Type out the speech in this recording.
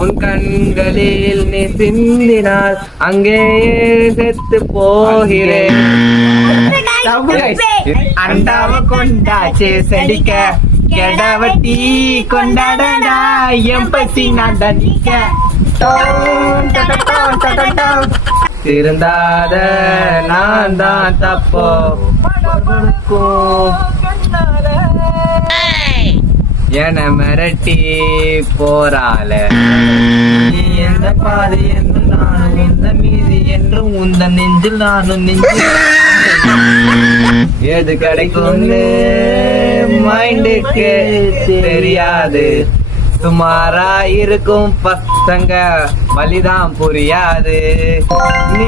உன் கண்களில் நீ சிந்தினால் அங்கேயே செத்து போகிறேன். அண்டாவ கொண்டாச்சு செடிக்க கெடவட்டி கொண்டாடா எம்பசி நான் தண்டிக்க. திருந்தாத நான் தான் தப்போ என மிரட்டி போறாள. எந்த பாதி என்று நானும் எந்த மீதி என்றும் உந்த நெஞ்சில் நானும் நெஞ்சு எது கிடைக்கும்னு மைண்டுக்கு தெரியாது. சுமாரா இருக்கும் பசங்க வலிதான் புரியாது. நீ